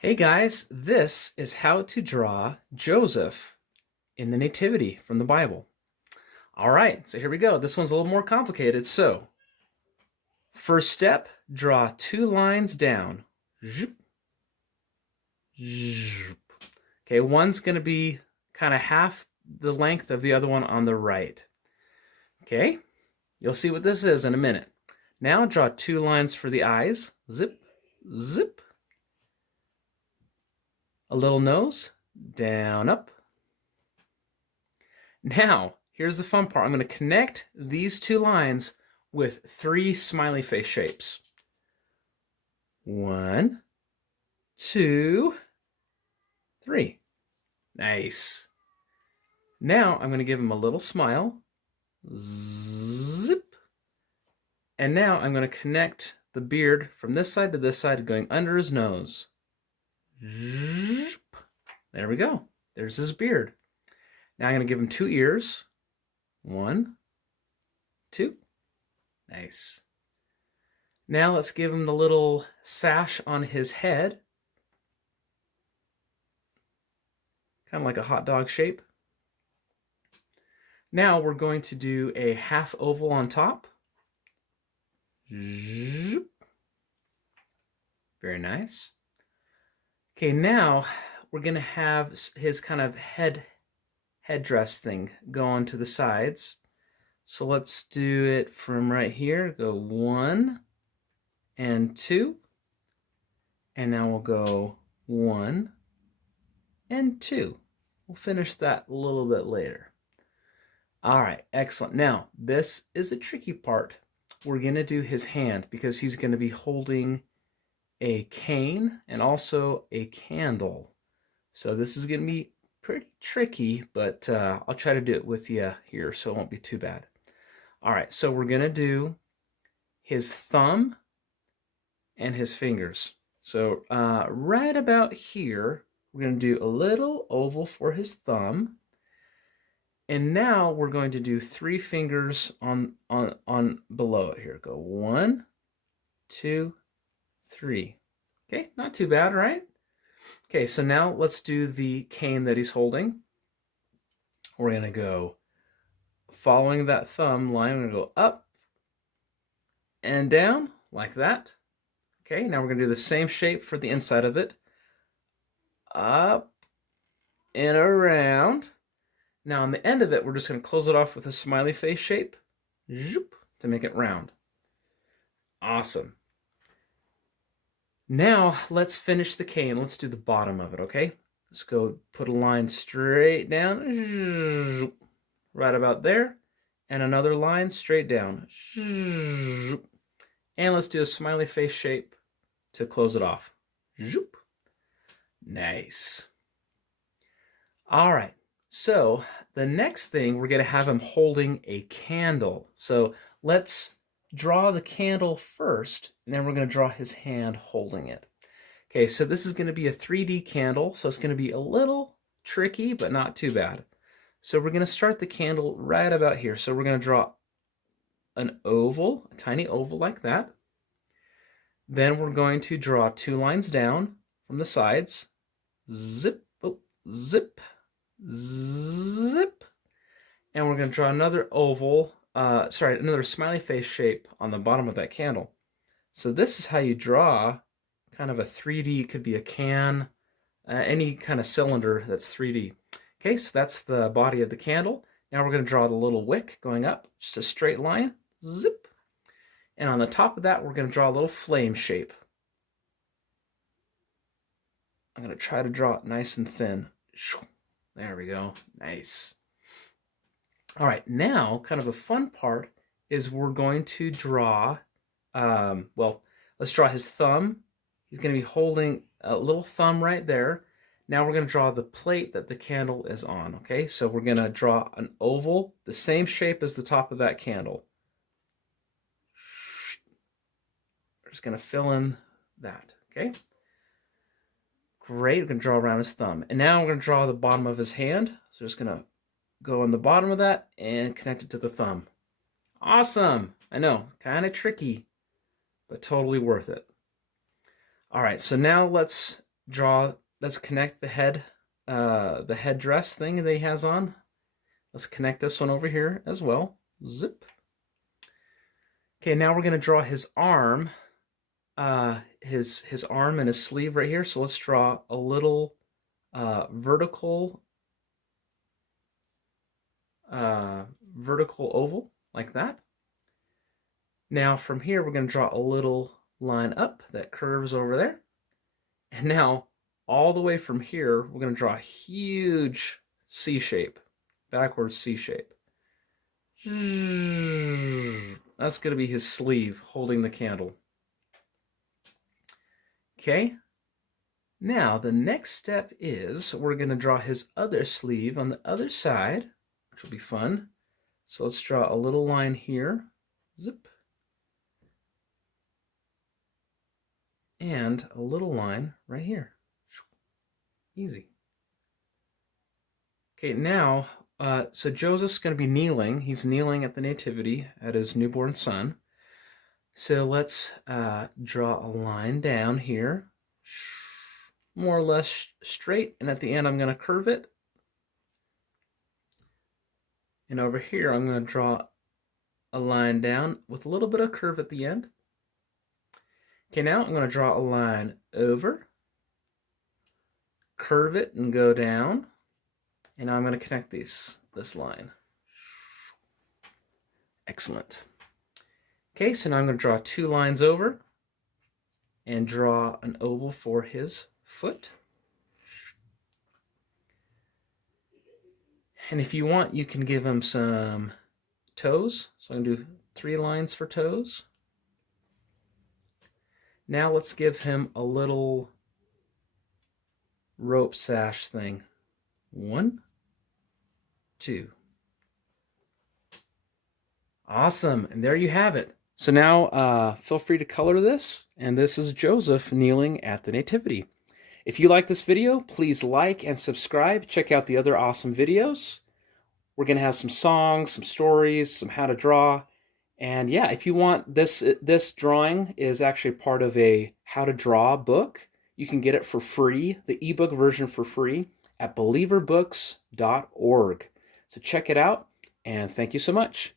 Hey guys, this is how to draw Joseph in the Nativity from the Bible. All right, so here we go. This one's a little more complicated. So, first step, draw two lines down. Okay, one's going to be kind of half the length of the other one on the right. Okay, you'll see what this is in a minute. Now draw two lines for the eyes. Zip, zip. A little nose, down, up. Now, here's the fun part. I'm going to connect these two lines with three smiley face shapes. 1, 2, 3. Nice. Now, I'm going to give him a little smile. Zip. And now I'm going to connect the beard from this side to this side, going under his nose. Zip. There we go. There's his beard. Now I'm going to give him two ears. 1, 2. Nice. Now let's give him the little sash on his head. Kind of like a hot dog shape. Now we're going to do a half oval on top. Very nice. Okay, now we're going to have his kind of headdress thing go on to the sides. So let's do it from right here. Go 1 and 2. And now we'll go 1 and 2. We'll finish that a little bit later. All right, excellent. Now, this is a tricky part. We're going to do his hand because he's going to be holding a cane and also a candle. So this is going to be pretty tricky, but I'll try to do it with you here so it won't be too bad. All right, so we're going to do his thumb and his fingers. So right about here, we're going to do a little oval for his thumb. And now we're going to do 3 fingers on below it here. Go 1, 2, 3. Okay, not too bad, right? Okay, so now let's do the cane that he's holding. We're going to go following that thumb line. We're going to go up and down like that. Okay, now we're going to do the same shape for the inside of it. Up and around. Now on the end of it, we're just going to close it off with a smiley face shape to make it round. Awesome. Now let's finish the cane. Let's do the bottom of it, okay? Let's go put a line straight down, right about there, and another line straight down. And let's do a smiley face shape to close it off. Nice. All right. So the next thing, we're going to have him holding a candle. So let's draw the candle first, and then we're going to draw his hand holding it. Okay, so this is going to be a 3D candle, so it's going to be a little tricky, but not too bad. So we're going to start the candle right about here. So we're going to draw an oval, a tiny oval like that. Then we're going to draw 2 lines down from the sides. Zip, oh, zip, zip. And we're going to draw another oval, another smiley face shape on the bottom of that candle. So this is how you draw kind of a 3D, could be a can, any kind of cylinder that's 3D. Okay, so that's the body of the candle. Now we're going to draw the little wick going up, just a straight line, zip. And on the top of that, we're going to draw a little flame shape. I'm going to try to draw it nice and thin. There we go. Nice. All right, now kind of a fun part is we're going to draw, let's draw his thumb. He's going to be holding a little thumb right there. Now we're going to draw the plate that the candle is on, okay? So we're going to draw an oval, the same shape as the top of that candle. We're just going to fill in that, okay? Great, we're going to draw around his thumb. And now we're going to draw the bottom of his hand. So just going to go on the bottom of that and connect it to the thumb. Awesome. I know, kind of tricky, but totally worth it. All right, so now let's let's connect the headdress thing that he has on. Let's connect this one over here as well. Zip. Okay, now we're going to draw his arm, his arm and his sleeve right here. So let's draw a little vertical oval like that. Now from here we're going to draw a little line up that curves over there. And now all the way from here we're going to draw a huge C shape, backwards C shape. That's going to be his sleeve holding the candle. Okay. Now the next step is we're going to draw his other sleeve on the other side, which will be fun. So let's draw a little line here. Zip. And a little line right here. Easy. Okay, now, so Joseph's going to be kneeling. He's kneeling at the Nativity at his newborn son. So let's draw a line down here, more or less straight, and at the end I'm going to curve it. And over here I'm going to draw a line down with a little bit of curve at the end. Okay, now I'm going to draw a line over, curve it and go down, and now I'm going to connect this line. Excellent. Okay, so now I'm going to draw 2 lines over and draw an oval for his foot. And if you want, you can give him some toes. So I'm going to do 3 lines for toes. Now let's give him a little rope sash thing. 1, 2. Awesome, and there you have it. So now feel free to color this, and this is Joseph kneeling at the Nativity. If you like this video, please like and subscribe. Check out the other awesome videos. We're going to have some songs, some stories, some how to draw. And yeah, if you want this drawing is actually part of a how to draw book. You can get it for free, the ebook version for free at believerbooks.org. So check it out, and thank you so much.